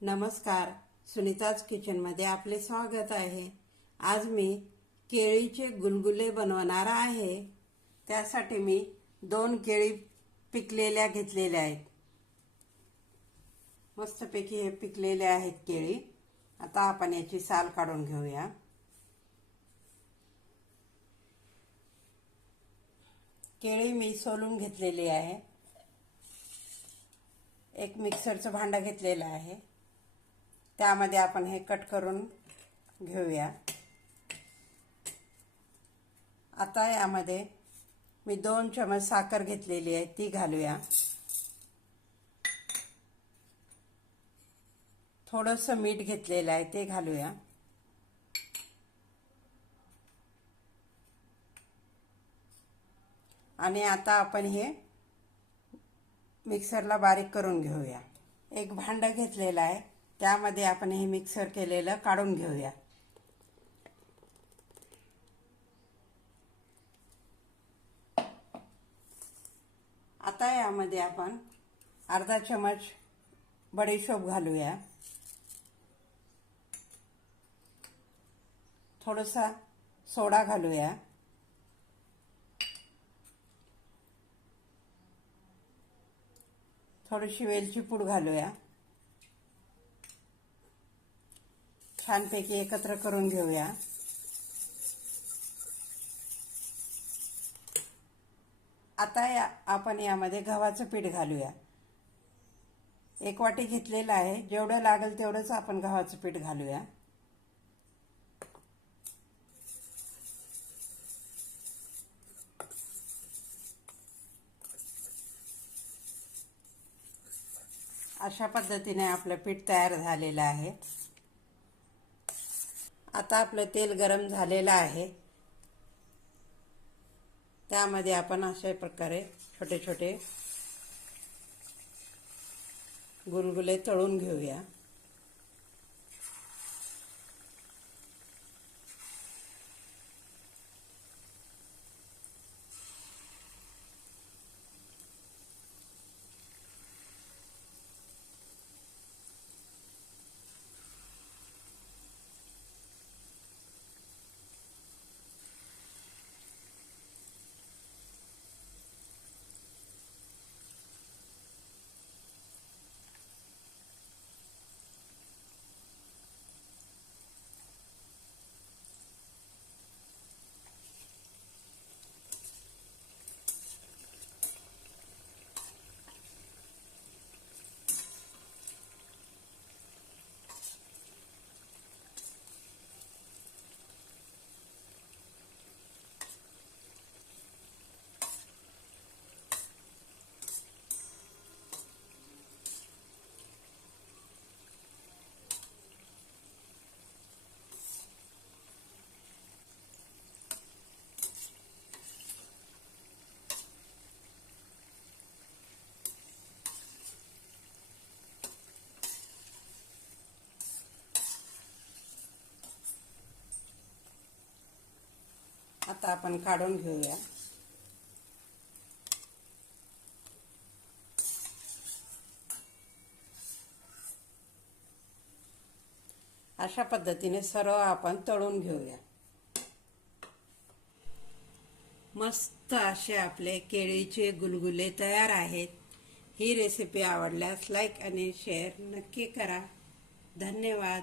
नमस्कार. सुनीताज किचनमध्ये आपले स्वागत आहे. आज मी केळीचे गुलगुले बनवणार आहे. त्यासाठी मी दोन केळी पिकलेल्या घेतलेल्या आहेत. मस्तपैकी हे पिकलेले आहेत केळी. आता आपण याची साल काढून घेऊया. केळी मी सोलून घेतलेली आहे. एक मिक्सरचं भांडं घेतलेलं आहे. त्यामध्ये आपण हे कट करून घेऊया. आता यामध्ये मी दोन चमच साखर घेतलेली आहे ती घालूया. थोडंसं मीठ घेतलेलं आहे ते घालूया. आणि आता आपण हे मिक्सरला बारीक करून घेऊया. एक भांडं घेतलेलं आहे. त्यामध्ये आपण हे मिक्सर केलेलं काढून घेऊया. आता यामध्ये आपण अर्धा चमच बडीशोप घालूया. थोडासा सोडा घालूया. थोडीशी वेलची पूड घालूया. छानपैकी एकत्र करून घेऊया. आता या आपण यामध्ये गव्हाचं पीठ घालूया. एक वाटी घेतलेलं आहे. जेवढं लागेल तेवढंच आपण गव्हाचं पीठ घालूया. अशा पद्धतीने आपलं पीठ तयार झालेलं आहे. आता आपलं तेल गरम झालेलं आहे. त्यामध्ये आपण अशा प्रकारे छोटे छोटे गुलगुले तळून घेऊया. आता आपण काढून घेऊया. अशा पद्धतीने सर्व आपण तळून घेऊया. मस्त असे आपले केळीचे गुलगुले तयार आहेत. ही रेसिपी आवडल्यास लाईक आणि शेअर नक्की करा. धन्यवाद.